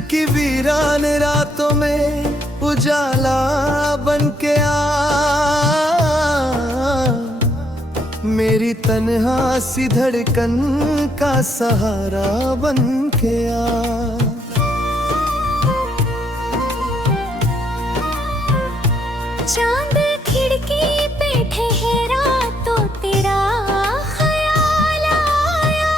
की वीरान रातों में उजाला बन के मेरी तन्हा सी धड़कन का सहारा बन के चांद खिड़की पे ठहरा तो तेरा ख्याल आया,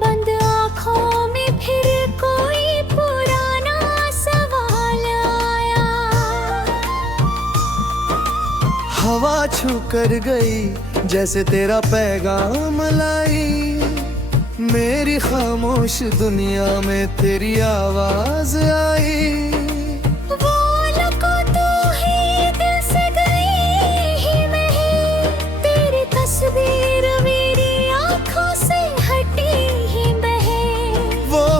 बंद आँखों में फिर कोई पुराना सवाल आया। हवा छू कर गई जैसे तेरा पैगाम लाई, मेरी खामोश दुनिया में तेरी आवाज आई।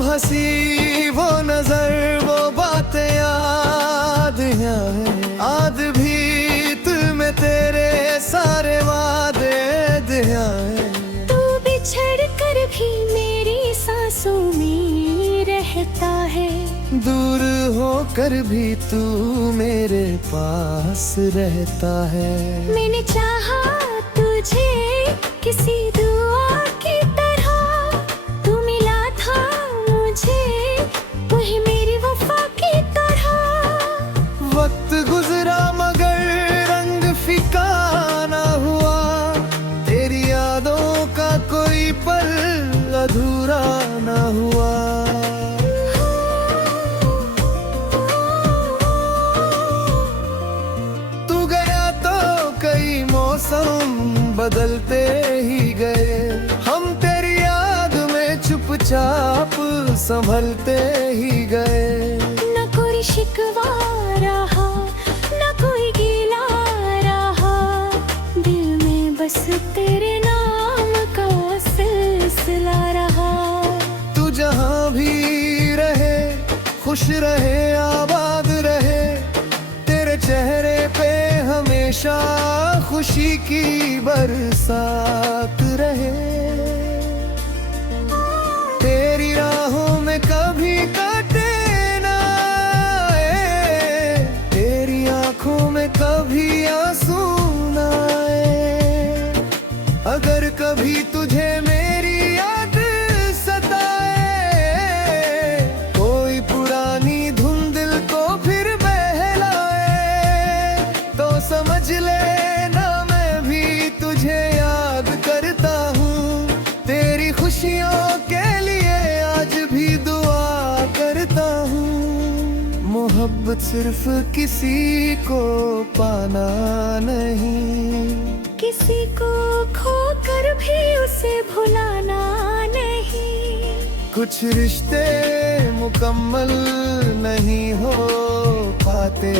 हंसी वो नजर वो बातें याद हैं, आज भी तुम्हें तेरे सारे वादे दिया है। तू बिछड़ कर भी मेरी सांसों में रहता है, दूर होकर भी तू मेरे पास रहता है। मैंने चाहा तुझे किसी दुआ की तरह, तू मिला था वही मेरी वफा की तरह। वक्त गुजरा मगर रंग फीका ना हुआ, तेरी यादों का कोई पल अधूरा ना हुआ। तू गया तो कई मौसम बदलते ही गए, हम तेरी याद में चुपचाप संभलते ही गए। न कोई शिकवा रहा न कोई गिला रहा, दिल में बस तेरे नाम का सिलसिला रहा। तू जहाँ भी रहे खुश रहे आबाद रहे, तेरे चेहरे पे हमेशा खुशी की बरसात रहे। तेरी राहों में कभी काटे ना आए, तेरी आंखों में कभी आंसू ना आए। अगर कभी तुझे मेरी याद सताए, कोई पुरानी धुन दिल को फिर बहलाए, तो समझ लेना मैं भी तुझे याद करता हूँ। तेरी खुशियों के मोहब्बत सिर्फ किसी को पाना नहीं, किसी को खोकर भी उसे भुलाना नहीं। कुछ रिश्ते मुकम्मल नहीं हो पाते,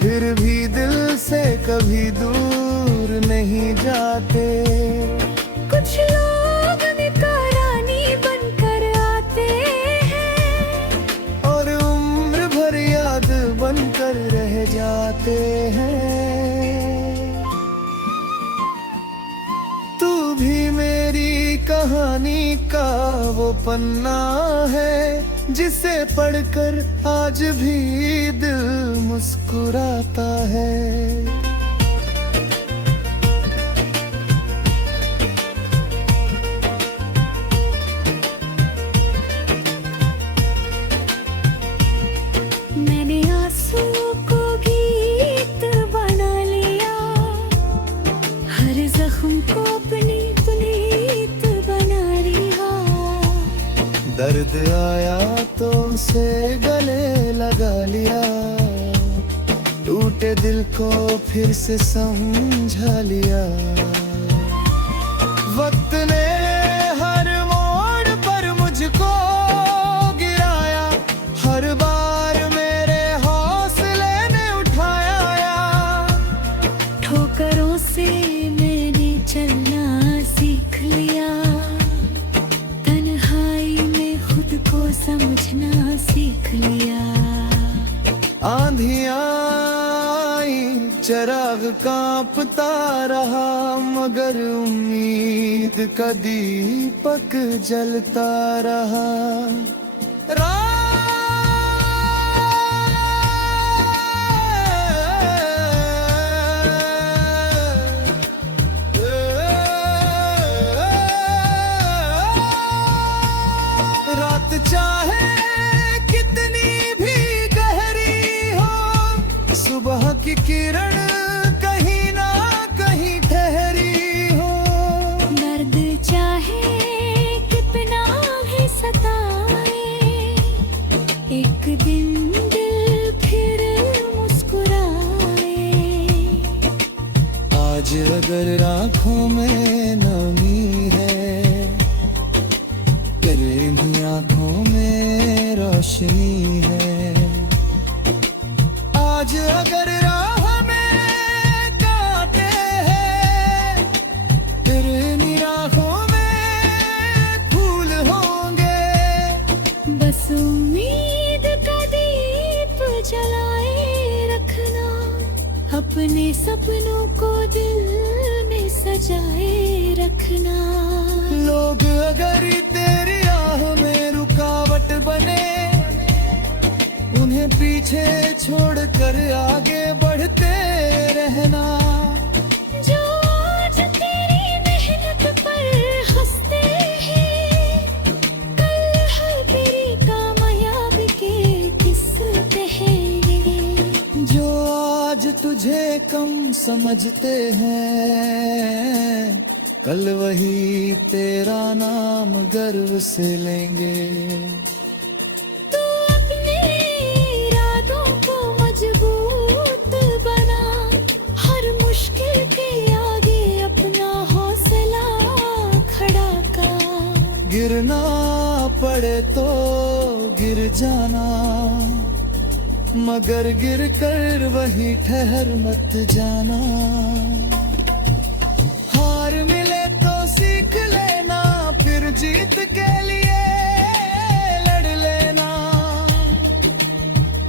फिर भी दिल से कभी दूर नहीं जाते। कुछ लोग निकरानी बनकर आते हैं और उम्र भर याद बनकर रह जाते हैं। तू भी मेरी कहानी का वो पन्ना है, जिसे पढ़कर आज भी दिल मुस्कुराता है। दर्द आया तो उसे गले लगा लिया, टूटे दिल को फिर से समझा लिया। वक्त ने हर मोड़ पर मुझको गिराया, हर बार मेरे हौसले ने उठाया। ठोकरों से मैंने चलना सीख लिया, को समझना सीख लिया। आंधियां आई चिराग कांपता रहा, मगर उम्मीद का दीपक जलता रहा। रात चाहे कितनी भी गहरी हो, सुबह की किरण कहीं ना कहीं ठहरी हो। दर्द चाहे कितना भी सताए, एक दिन दिल फिर मुस्कुराए। आज अगर आँखों में नमी है, तेरी आँखों में रोशनी है। आज अगर राह में कांटे हैं, तेरे निराहों में फूल होंगे। बस उम्मीद का दीप जलाए रखना, अपने सपनों को दिल में सजाए रखना। लोग अगर तेरी आह में रुकावट बने, उन्हें पीछे छोड़कर आगे बढ़ते रहना। जो आज तेरी मेहनत पर हंसते हैं, कल है तेरी कामयाबी के किस्से कहेंगे। जो आज तुझे कम समझते हैं, कल वही तेरा नाम गर्व से लेंगे। तू अपने इरादों को मजबूत बना, हर मुश्किल के आगे अपना हौसला खड़ा कर। गिरना पड़े तो गिर जाना, मगर गिर कर वही ठहर मत जाना। हार मिले तो सीख लेना, फिर जीत के लिए लड़ लेना।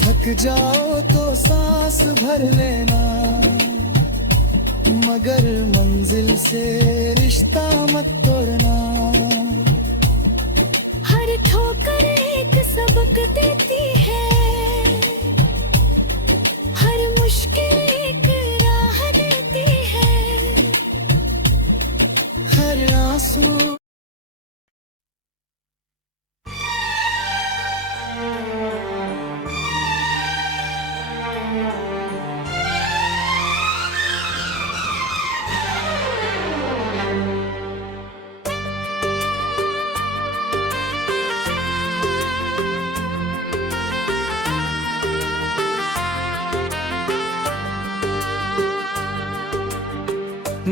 थक जाओ तो सांस भर लेना, मगर मंजिल से रिश्ता मत तोड़ना। हर ठोकर एक सबक देती है, हर मुश्किल एक राह देती है। हर आंसू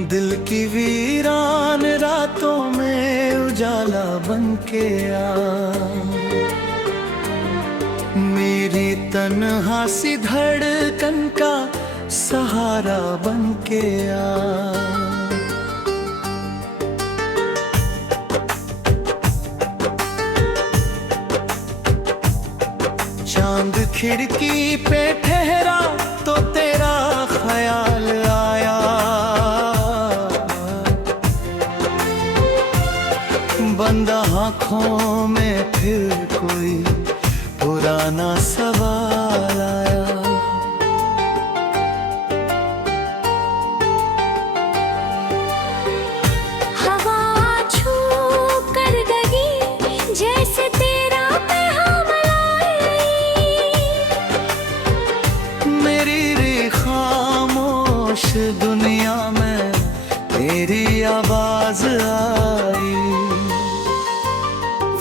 दिल की वीरान रातों में उजाला बनके आ, मेरी तन्हा सी धड़कन का सहारा बनके आ। चांद खिड़की पे ठहरा तो तेरा ख्याल आया, बंद आँखों में फिर कोई पुराना सवाल आया। हवा छू कर गई जैसे तेरा पैगाम लाई, मेरी रे खामोश दुनिया में तेरी आवाज आई।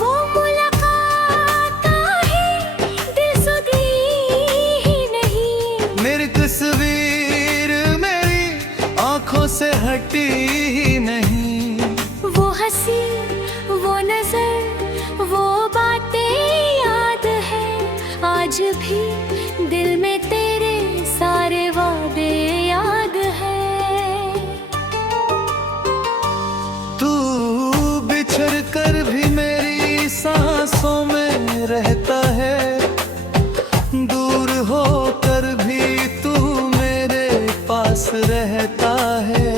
वो मुलाकात ही दिलसुदी ही नहीं, मेरी तस्वीर मेरी आंखों से हटी ही नहीं। वो हंसी वो नजर वो बातें याद है, आज भी दिल में तेरे सारे वादे याद है। तू बिछड़ कर भी मेरी सांसों में रहता है, दूर होकर भी तू मेरे पास रहता है।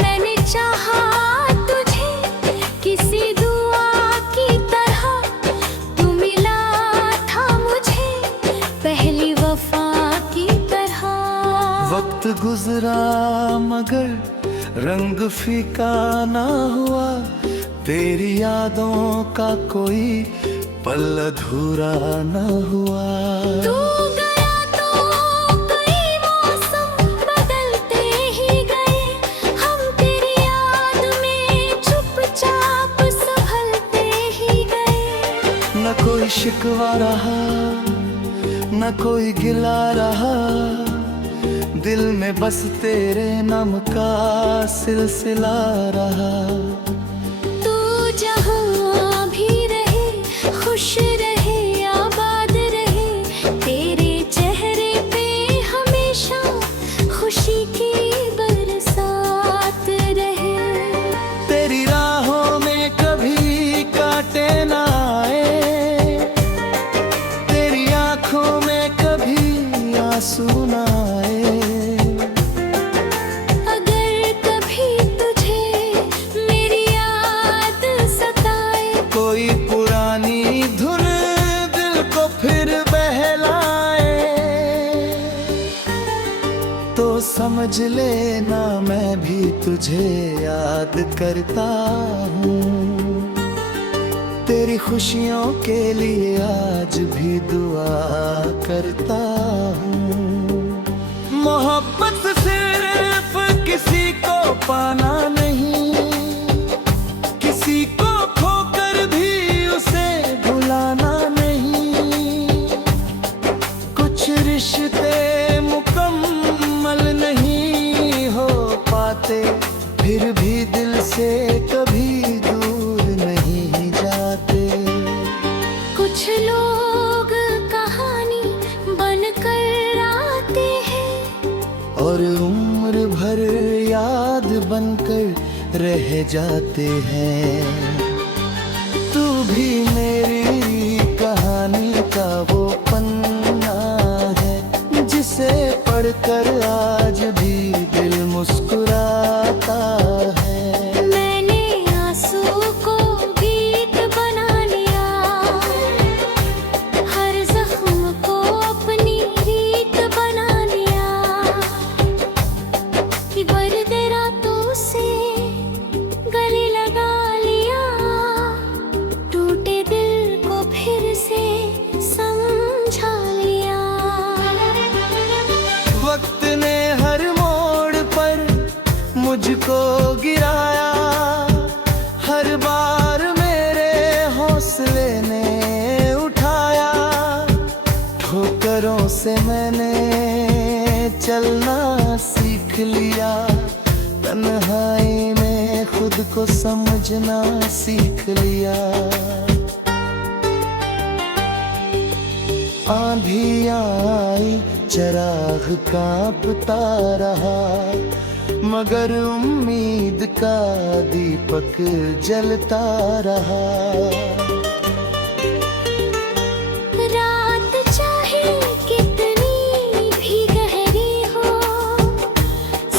मैंने चाहा तुझे किसी दुआ की तरह, तू नजरा मगर रंग फीका ना हुआ, तेरी यादों का कोई पल अधूरा ना हुआ। तू गया तो कई मौसम बदलते ही गए, हम तेरी याद में चुपचाप संभलते ही गए। न कोई शिकवा रहा न कोई गिला रहा, दिल में बस तेरे नाम का सिलसिला रहा। तू जहाँ भी रहे, खुश रहे, आबाद रहे, तेरे चेहरे पे हमेशा खुशी की बरसात रहे। तेरी राहों में कभी कांटे ना आए, तेरी आंखों में कभी आंसू ना आए। अगर कभी तुझे मेरी याद सताए, कोई पुरानी धुन दिल को फिर बहलाए, तो समझ लेना मैं भी तुझे याद करता हूँ। तेरी खुशियों के लिए आज भी दुआ करता हूँ। मोहब्बत सिर्फ किसी को पाना नहीं, किसी को खोकर भी उसे भुलाना नहीं। कुछ रिश्ते मुकम्मल नहीं हो पाते, फिर भी दिल से कभी दूर नहीं जाते। कुछ लोग कहानी बनकर आते हैं, और उम्र भर याद बनकर रह जाते हैं। तू भी मेरी कहानी का वो पन्ना है, जिसे पढ़कर आज भी दिल मुस्कुराता है। मैंने आंसू को गीत बना लिया, हर जख्म को अपनी रीत बना लिया। वर्द रातों से गले लगा लिया, टूटे दिल को फिर से समझा लिया। वक्त ने हर मोड़ पर मुझको गिराया, हर बार मेरे हौसले ने उठाया। ठोकरों से मैंने चलना सीख लिया, तन्हाई में खुद को समझना सीख लिया। आंधियां आई चिराग कांपता रहा, मगर उम्मीद का दीपक जलता रहा। रात चाहे कितनी भी गहरी हो,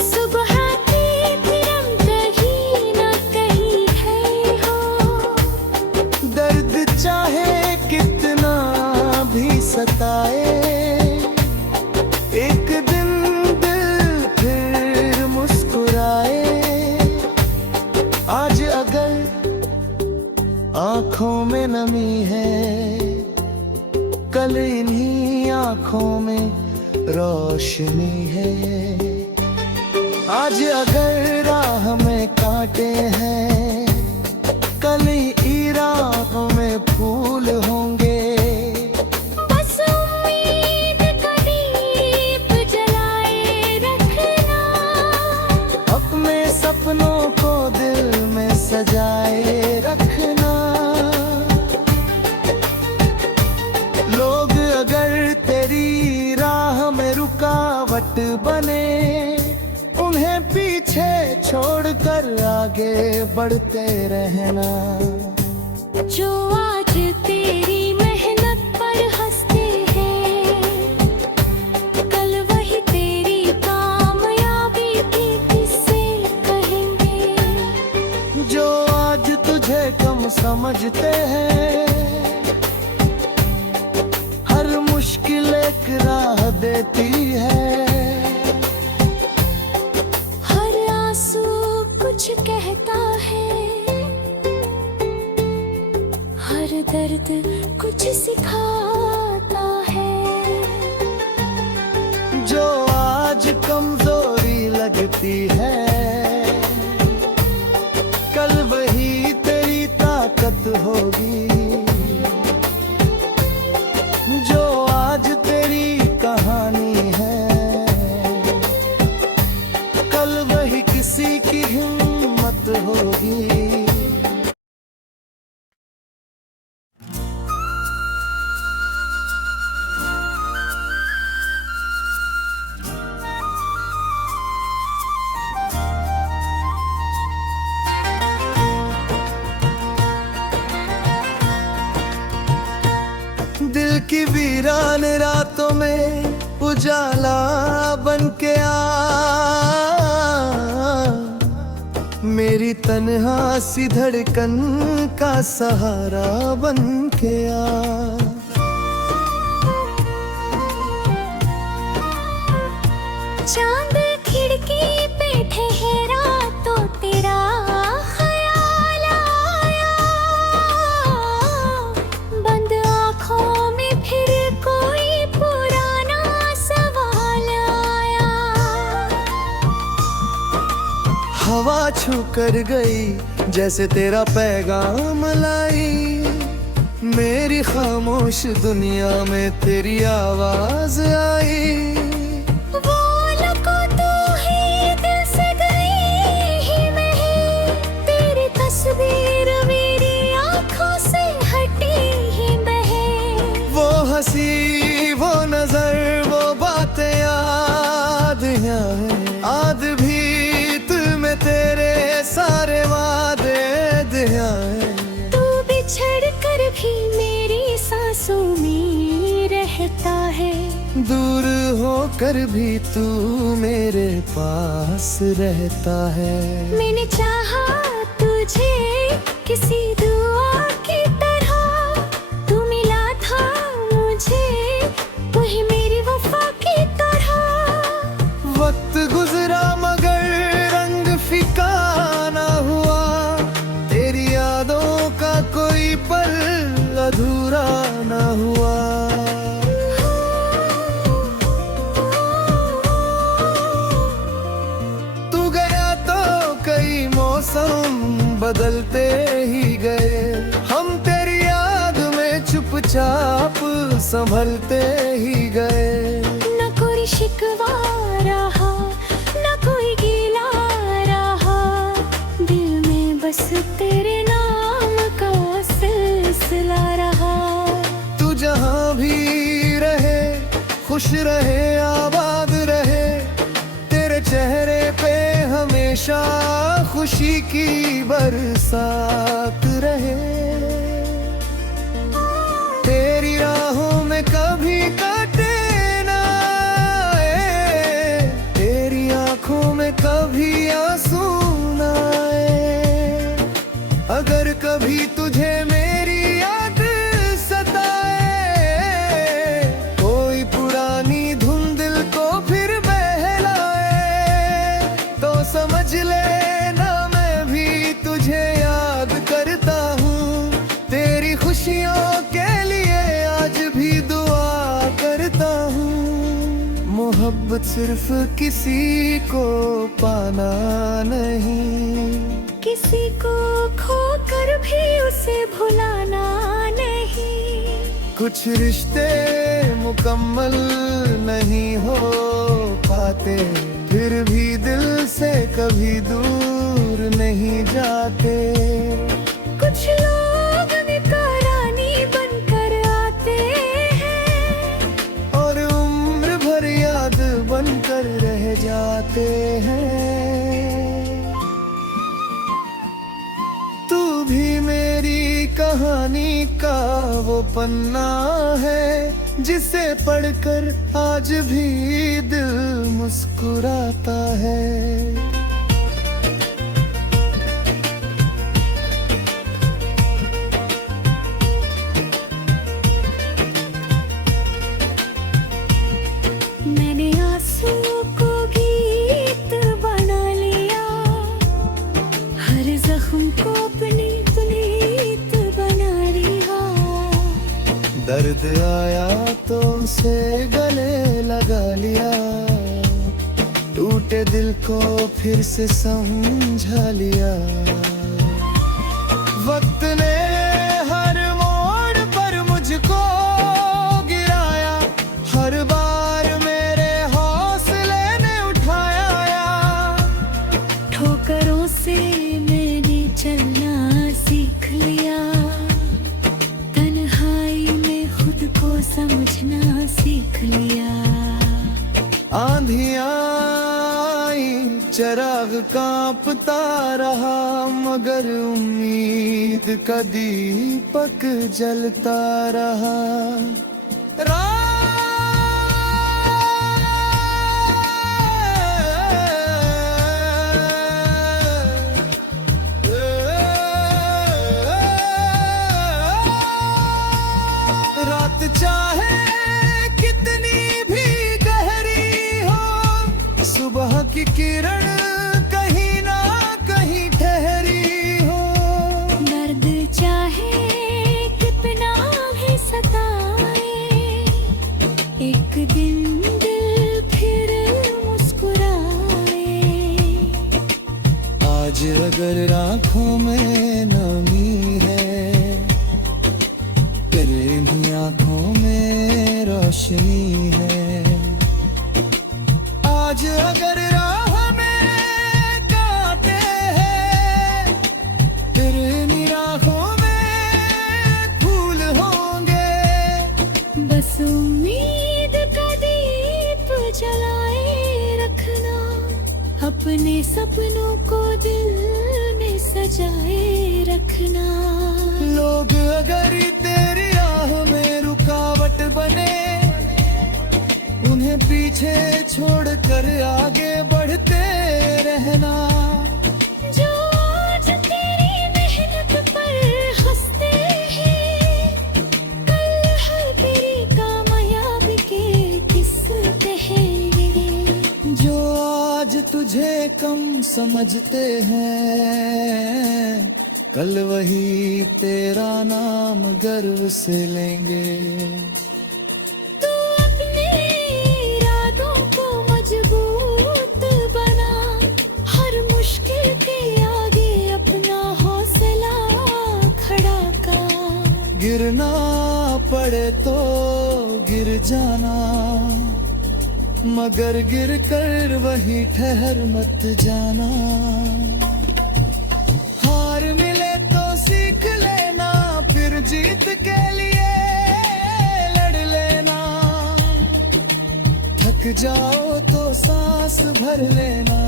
सुबह की किरण कहीं न कहीं है हो। दर्द चाहे कितना भी सताए, एक दिन दिल फिर मुस्कुराए। आज अगर आंखों में नमी है, कल इन्हीं आंखों में रोशनी है। आज अगर राह में कांटे हैं, कल ही राहों में फूल होंगे। बस उम्मीद का दीप जलाए रखना, अपने सपनों को दिल में सजाए रखना। लोग अगर तेरी राह में रुकावट बने, उन्हें पीछे छोड़कर आगे बढ़ते रहना। जो आज तेरी मेहनत पर हंसते हैं, कल वही तेरी कामयाबी की किस्से कहेंगे। जो आज तुझे कम समझते हैं, हर मुश्किल एक राह देती है। दर्द कुछ सिखाता है। जो आज कमजोरी लगती है, कल वही तेरी ताकत होगी। जो आज तेरी कहानी है, कल वही किसी की हिम्मत होगी। दिल की वीरान रातों में उजाला बन के आ, मेरी तन्हा सी धड़कन का सहारा बन के आ। चांद खिड़की पे ठहरा तो तेरा ख्याल आया, बंद आँखों में फिर कोई पुराना सवाल आया। हवा छू कर गई जैसे तेरा पैगाम लाई, मेरी खामोश दुनिया में तेरी आवाज आई। हंसी वो नजर वो बातें याद हैं, आज भी तुम्हें तेरे सारे वादे दिया है। तू बिछड़ कर भी मेरी सांसों में रहता है, दूर होकर भी तू मेरे पास रहता है। मैंने चाहा तुझे किसी दुआ की तरह, तू मिला था वही मेरी वफा की तरह। वक्त गुजरा मगर रंग फीका ना हुआ, तेरी यादों का कोई पल अधूरा ना हुआ। तू गया तो कई मौसम बदलते ही गए, हम तेरी याद में चुपचाप संभलते ही गए। न कोई शिकवा रहा, न कोई गिला रहा, दिल में बस तेरे नाम का सिलसिला रहा। तू जहाँ भी रहे खुश रहे आबाद रहे, तेरे चेहरे पे हमेशा खुशी की बरसात रहे। तेरी राहों में कभी काटे ना आए, तेरी आंखों में कभी आंसू ना आए। अगर कभी तुझे मेरी याद सताए, कोई पुरानी धुन दिल को फिर बहलाए, तो समझ लेना मैं भी तुझे याद करता हूँ। तेरी खुशियों के मोहब्बत सिर्फ किसी को पाना नहीं, किसी को खोकर भी उसे भुलाना नहीं। कुछ रिश्ते मुकम्मल नहीं हो पाते, फिर भी दिल से कभी दूर नहीं जाते। कुछ लोग निकरानी बनकर आते हैं और उम्र भर याद बनकर रह जाते हैं। तू भी मेरी कहानी का वो पन्ना है, जिसे पढ़कर आज भी दिल मुस्कुराता है। जख्म को अपनी पुनीत बना लिया। दर्द आया तो उसे गले लगा लिया, टूटे दिल को फिर से समझा लिया। वक्त ने हर मोड़ पर मुझको गिराया, हर बार मेरे हौसले ने उठाया। ठोकरों से मैंने चलना सीख लिया, तन्हाई में खुद को समझना सीख लिया। आंधियां आई, चिराग कांपता रहा, मगर उम्मीद का दीपक जलता रहा। रात चाहे कितनी भी गहरी हो, सुबह की किरण कहीं ना कहीं ठहरी हो। दर्द चाहे कितना भी सताए, एक दिन दिल फिर मुस्कुराए। आज अगर आँखों में नमी है, तेरी आँखों में रोशनी है। आज अगर राह में कांटे हैं, तेरे निराहों में फूल होंगे। बस उम्मीद का दीप जलाए रखना, अपने सपनों को दिल में सजाए रखना। लोग अगर तेरी राह में रुकावट बने, उन्हें पीछे छोड़कर आगे बढ़ते रहना। जो आज तेरी मेहनत पर हंसते हैं, कल हर तेरी कामयाबी के किस्से कहेंगे। जो आज तुझे कम समझते हैं, कल वही तेरा नाम गर्व से लेंगे। तू अपने इरादों को मजबूत बना, हर मुश्किल के आगे अपना हौसला खड़ा कर। गिरना पड़े तो गिर जाना, मगर गिर कर वही ठहर मत जाना। हार मिले तो सीख लेना, फिर जीत के लिए लड़ लेना। थक जाओ तो सांस भर लेना,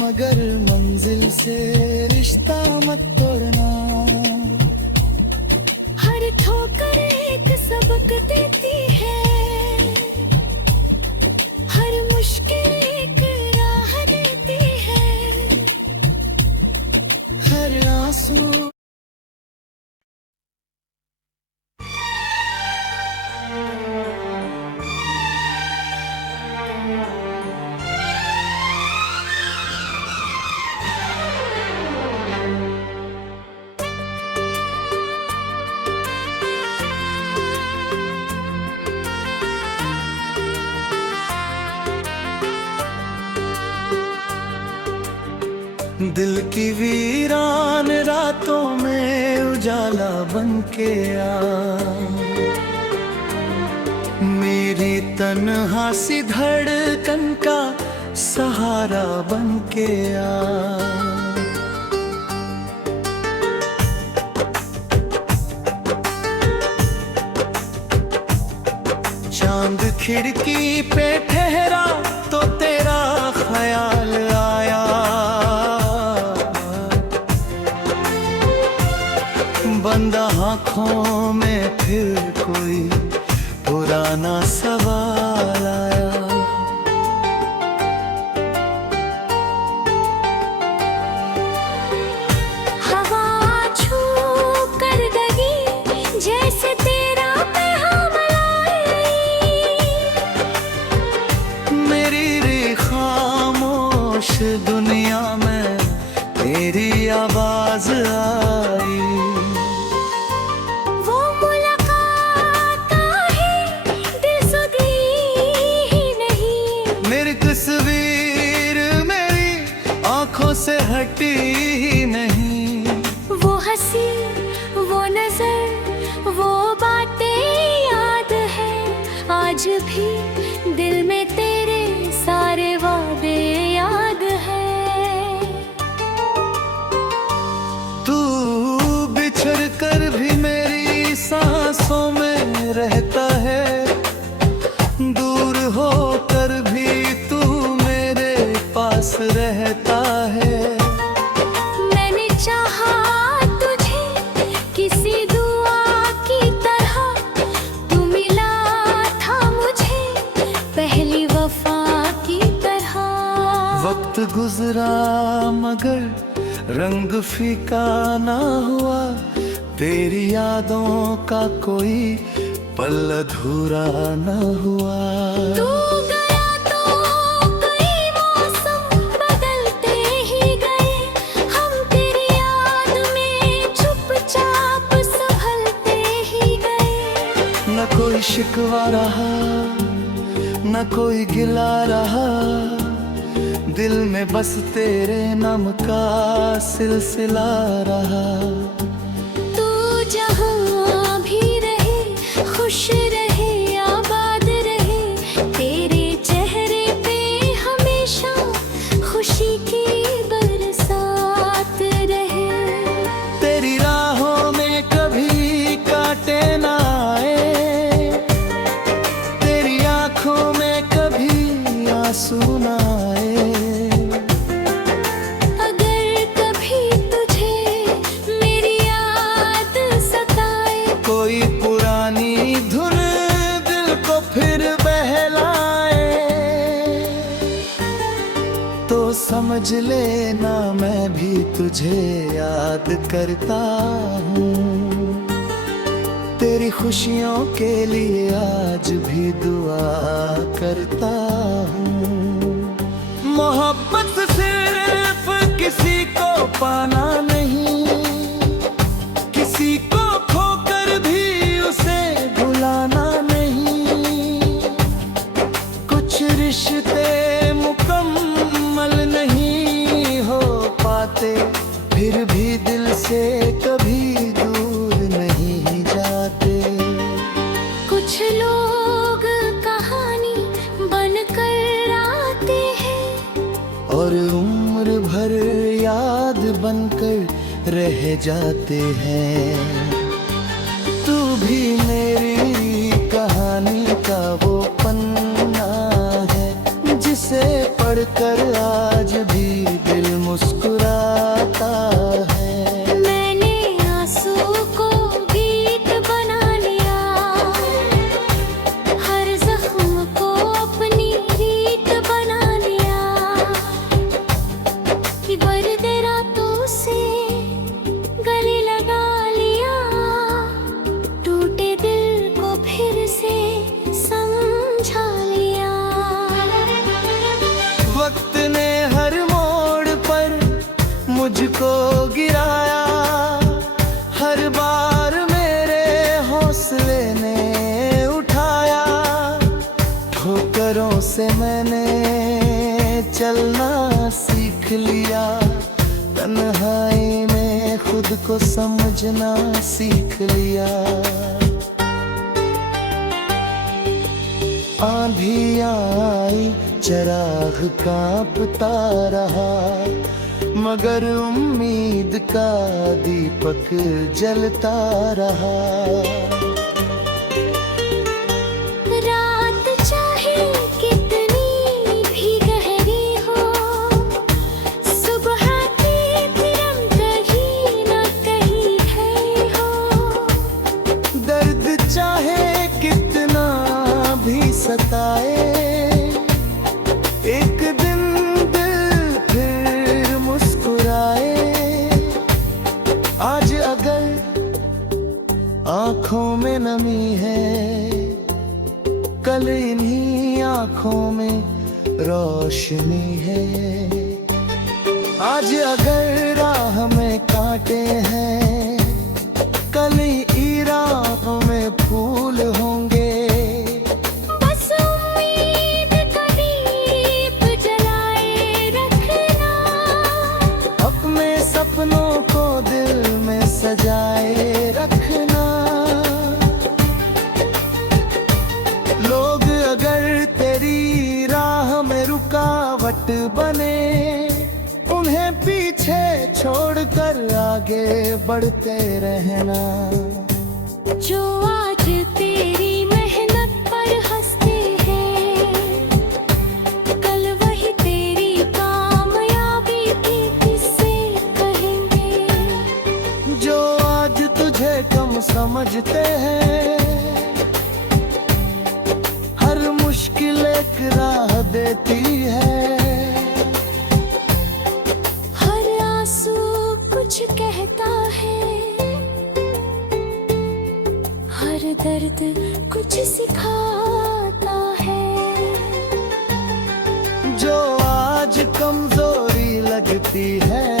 मगर मंजिल से रिश्ता मत तोड़ना। हर ठोकर एक सबक देती है, हर मुश्किल एक राह देती है। हर आंसू दिल की वीरान रातों में उजाला बन के आ, मेरी तन्हा सी धड़कन का सहारा बन के आ। चांद खिड़की पे ठहरा तो तेरा ख्याल आया, बंद आँखों में फिर कोई पुराना सवाल आया। हवा छू कर लगी जैसे तेरा पैगाम लाई, मेरी रे खामोश दुनिया में तेरी आवाज आई। वो मुला वक्त गुजरा मगर रंग फीका ना हुआ, तेरी यादों का कोई पल अधूरा ना हुआ। तू गया तो कई मौसम बदलते ही गए, हम तेरी याद में चुपचाप संभलते ही गए। न कोई शिकवा रहा न कोई गिला रहा, दिल में बस तेरे नाम का सिलसिला रहा। तू जहाँ भी रहे खुश रहे आबाद रहे, तेरे चेहरे पे हमेशा खुशी की बरसात रहे। तेरी राहों में कभी कांटे ना आए, तेरी आंखों में कभी आंसू ना आए। अगर कभी तुझे मेरी याद सताए, कोई पुरानी धुन दिल को फिर बहलाए, तो समझ लेना मैं भी तुझे याद करता हूँ। तेरी खुशियों के लिए आज भी दुआ करता हूँ। मोहब्बत सिर्फ किसी को पाना नहीं, किसी को खोकर भी उसे भुलाना नहीं। कुछ रिश्ते मुकम्मल नहीं हो पाते, फिर भी दिल से कभी दूर नहीं जाते। कुछ लोग कहानी बनकर आते हैं, और उम्र भर याद बनकर रह जाते हैं। तू भी मेरी कहानी का वो पन्ना है, जिसे पढ़कर आज भी दिल मुस्कुराता है। मैंने आंसू को गीत बना लिया, हर जख्म को अपनी रीत बना लिया। कि बर्द रातों से गले लगा लिया, टूटे दिल को फिर से समझा लिया। वक्त ने हर मोड़ पर मुझको गिराया, हर बार मेरे हौसले ने उठाया। ठोकरों से मैंने चलना सीख लिया, तन्हाई में खुद को समझना सीख लिया। आंधी आई चराग कांपता रहा, मगर उम्मीद का दीपक जलता रहा। रात चाहे कितनी भी गहरी हो, सुबह की किरण कहीं न कहीं है हो। दर्द चाहे कितना भी सताए, एक दिन दिल फिर मुस्कुराए। आज अगर आंखों में नमी है, कल इन्हीं आंखों में रोशनी है। आज अगर राह में कांटे हैं, कल ई राहों में फूल होंगे। बस उम्मीद का दीप जलाए रखना, अपने सपनों को दिल में सजाए रखना। लोग अगर तेरी राह में रुकावट बने, उन्हें पीछे छोड़कर आगे बढ़ते रहना। जो आज तेरी मेहनत पर हंसते हैं, कल वही तेरी कामयाबी के किस्से कहेंगे। जो आज तुझे कम समझते हैं, हर मुश्किल एक राह देती है। कुछ सिखाता है। जो आज कमजोरी लगती है